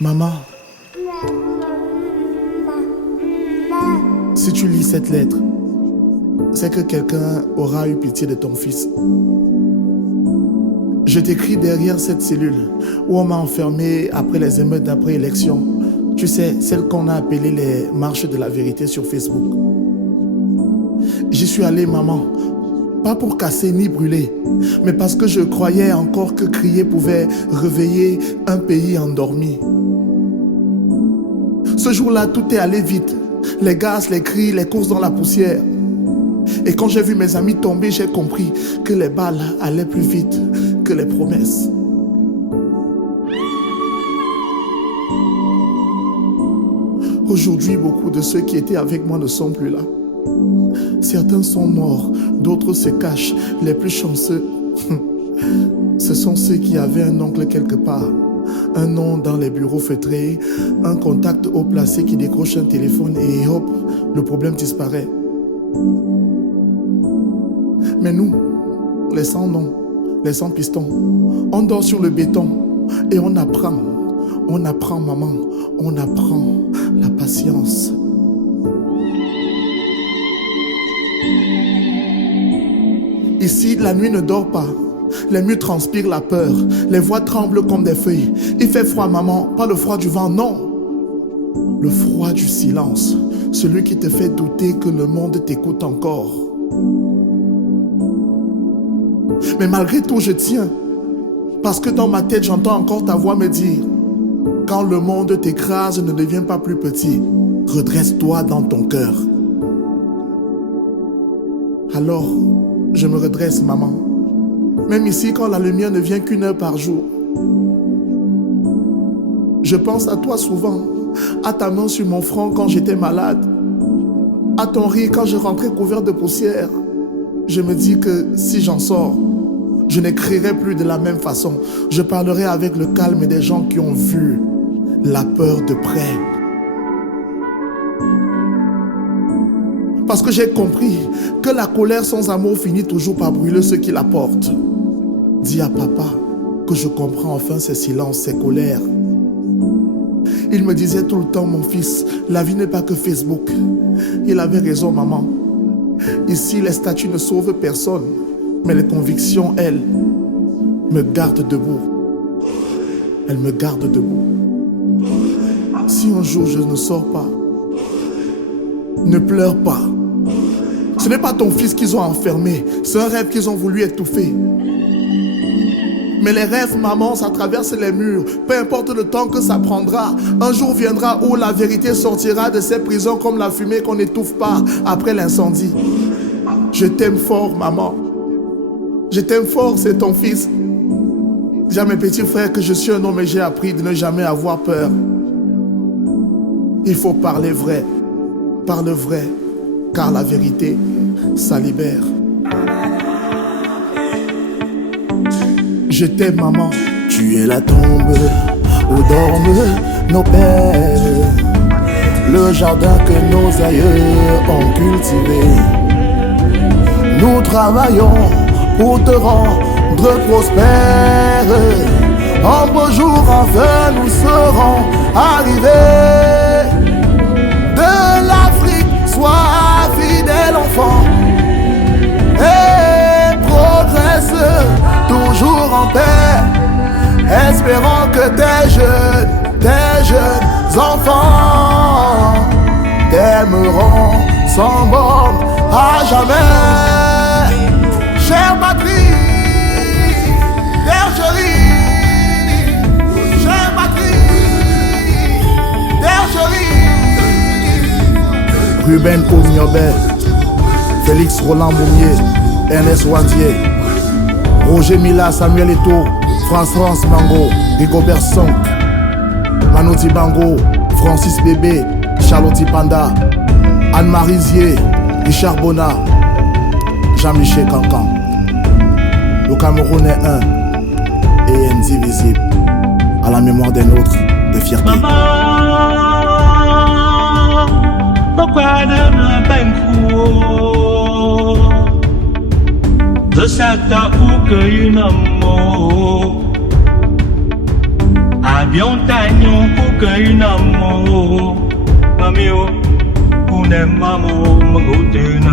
Maman, si tu lis cette lettre, c'est que quelqu'un aura eu pitié de ton fils. Je t'écris derrière cette cellule où on m'a enfermé après les émeutes d'après-élection. Tu sais, celle qu'on a appelée les marches de la vérité sur Facebook. J'y suis allé, maman, pas pour casser ni brûler, mais parce que je croyais encore que crier pouvait réveiller un pays endormi. Ce jour-là, tout est allé vite. Les gaz, les cris, les courses dans la poussière. Et quand j'ai vu mes amis tomber, j'ai compris que les balles allaient plus vite que les promesses. Aujourd'hui, beaucoup de ceux qui étaient avec moi ne sont plus là. Certains sont morts, d'autres se cachent. Les plus chanceux, ce sont ceux qui avaient un oncle quelque part. Un nom dans les bureaux feutrés, un contact haut placé qui décroche un téléphone et hop, le problème disparaît. Mais nous, les sans nom, les sans piston, on dort sur le béton et on apprend maman, on apprend la patience. Ici, la nuit ne dort pas. Les murs transpirent la peur. Les voix tremblent comme des feuilles. Il fait froid, maman. Pas le froid du vent, non. Le froid du silence. Celui qui te fait douter que le monde t'écoute encore. Mais malgré tout, je tiens. Parce que dans ma tête, j'entends encore ta voix me dire: quand le monde t'écrase, ne deviens pas plus petit. Redresse-toi dans ton cœur. Alors, je me redresse, maman. Même ici, quand la lumière ne vient qu'1 heure par jour. Je pense à toi souvent, à ta main sur mon front quand j'étais malade, à ton rire quand je rentrais couvert de poussière. Je me dis que si j'en sors, je n'écrirai plus de la même façon. Je parlerai avec le calme des gens qui ont vu la peur de près. Parce que j'ai compris que la colère sans amour finit toujours par brûler ceux qui la portent. Dis à papa que je comprends enfin ses silences, ses colères. Il me disait tout le temps: mon fils, la vie n'est pas que Facebook. Il avait raison, maman. Ici, les statuts ne sauvent personne, mais les convictions, elles, me gardent debout. Elles me gardent debout. Si un jour je ne sors pas, ne pleure pas. Ce n'est pas ton fils qu'ils ont enfermé, c'est un rêve qu'ils ont voulu étouffer. Mais les rêves, maman, ça traverse les murs. Peu importe le temps que ça prendra, un jour viendra où la vérité sortira de ces prisons comme la fumée qu'on n'étouffe pas après l'incendie. Je t'aime fort, maman. Je t'aime fort, c'est ton fils. Dis à mes petits frères que je suis un homme et j'ai appris de ne jamais avoir peur. Il faut parler vrai. Parle vrai, car la vérité, ça libère. Je t'aime, maman. Tu es la tombe où dorment nos pères, le jardin que nos aïeux ont cultivé. Nous travaillons pour te rendre prospère. En beau jour, enfin, nous serons arrivés. De l'Afrique, sois fidèle enfant et progresse toujours en paix, espérant que tes jeunes enfants t'aimeront sans borne à jamais. Chère patrie, bergerie, chère patrie, bergerie. Ruben Omiobé, Félix Roland Boumier, Ernest Wandier, Roger Mila, Samuel Eto'o, François Mango, Rigobert Sonk, Manouti Bango, Francis Bébé, Charlotte Panda, Anne-Marie Zier, Richard Bona, Jean-Michel Cancan. Le Cameroun est un et indivisible, à la mémoire des nôtres de fierté. Maman, pourquoi de me peine de cette ou que une amour à Abiontanyo kukainamo Mamio Kunemamo Magutina